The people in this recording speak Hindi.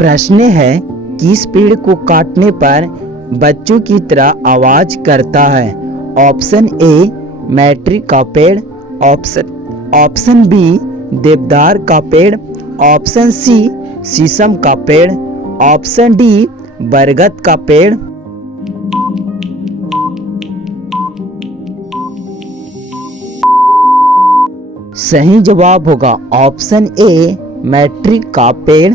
प्रश्न है, किस पेड़ को काटने पर बच्चों की तरह आवाज करता है? ऑप्शन ए मैट्री का पेड़, ऑप्शन बी देवदार का पेड़, ऑप्शन सी शीशम का पेड़, ऑप्शन डी बरगद का पेड़। सही जवाब होगा ऑप्शन ए मैट्री का पेड़।